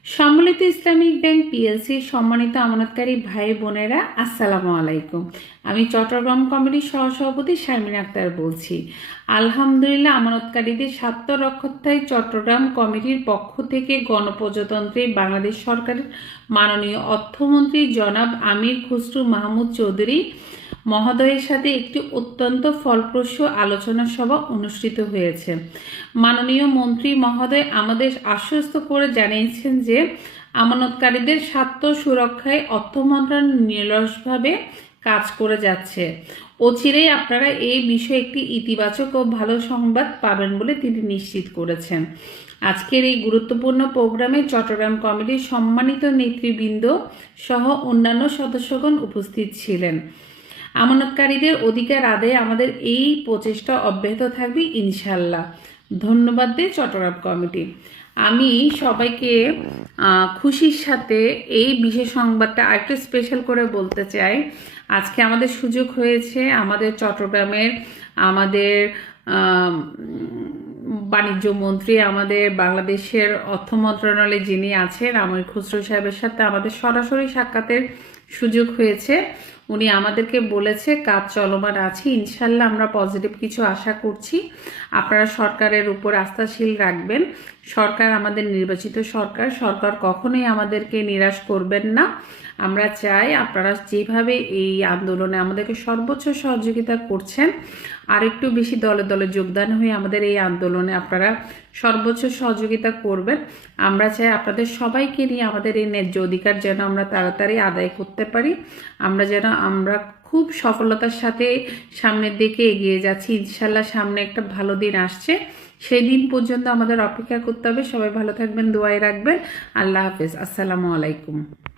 সম্মিলিত Islamic bank পিএলসির সম্মানিত আমানতকারী ভাই বোনেরা, আসসালামু আলাইকুম। আমি চট্টগ্রাম কমিটির সহসভাপতি শারমিন আক্তার বলছি। আলহামদুলিল্লাহ, আমানতকারীদের স্বার্থ রক্ষার্থে চট্টগ্রাম কমিটির পক্ষ থেকে গণপ্রজাতন্ত্রী বাংলাদেশ সরকারের মাননীয় অর্থমন্ত্রী জনাব আমির খসরু মাহমুদ চৌধুরী মহোদয়ের সাথে একটি অত্যন্ত ফলপ্রসূ আলোচনা সভা অনুষ্ঠিত হয়েছে। মাননীয় মন্ত্রী মহোদয় আমাদের আশ্বস্ত করে জানিয়েছেন যে আমানতকারীদের স্বার্থ সুরক্ষায় অর্থ মন্ত্রণালয় নিরলসভাবে কাজ করে যাচ্ছে। অচিরেই আপনারা এই বিষয়ে একটি ইতিবাচক ও ভালো সংবাদ পাবেন বলে তিনি নিশ্চিত করেছেন। আজকের এই গুরুত্বপূর্ণ প্রোগ্রামে চট্টগ্রাম কমিটির সম্মানিত নেতৃবৃন্দ সহ অন্যান্য সদস্যগণ উপস্থিত ছিলেন। আমানতকারীদের অধিকার আদায়ে আমাদের এই প্রচেষ্টা অব্যাহত থাকবে ইনশাল্লাহ। ধন্যবাদ দেয় চট্টগ্রাম কমিটি। আমি সবাইকে খুশির সাথে এই বিশেষ সংবাদটা আরেকটু স্পেশাল করে বলতে চাই। আজকে আমাদের সুযোগ হয়েছে আমাদের চট্টগ্রামের আমাদের বাণিজ্য মন্ত্রী, আমাদের বাংলাদেশের অর্থ মন্ত্রণালয়ে যিনি আছেন আমির খসরু সাহেবের সাথে আমাদের সরাসরি সাক্ষাতের সুযোগ হয়েছে। উনি আমাদেরকে বলেছে কাজ চলমান আছে, ইনশাল্লাহ আমরা পজিটিভ কিছু আশা করছি। আপনারা সরকারের উপর আস্থাশীল রাখবেন। সরকার আমাদের নির্বাচিত সরকার কখনোই আমাদেরকে নিরাশ করবেন না। আমরা চাই আপনারা যেভাবে এই আন্দোলনে আমাদেরকে সর্বোচ্চ সহযোগিতা করছেন, আর একটু বেশি দলে দলে যোগদান হয়ে আমাদের এই আন্দোলনে আপনারা সর্বোচ্চ সহযোগিতা করবেন। আমরা চাই আপনাদের সবাইকে নিয়ে আমাদের এই ন্যায্য অধিকার যেন আমরা তাড়াতাড়ি আদায় করতে পারি। আমরা খুব সফলতার সাথে সামনের দিকে এগিয়ে যাচ্ছি। ইনশাল্লাহ সামনে একটা ভালো দিন আসছে, সেই দিন পর্যন্ত আমাদের অপেক্ষা করতে হবে। সবাই ভালো থাকবেন, দোয়ায় রাখবেন। আল্লাহ হাফেজ, আসসালামু আলাইকুম।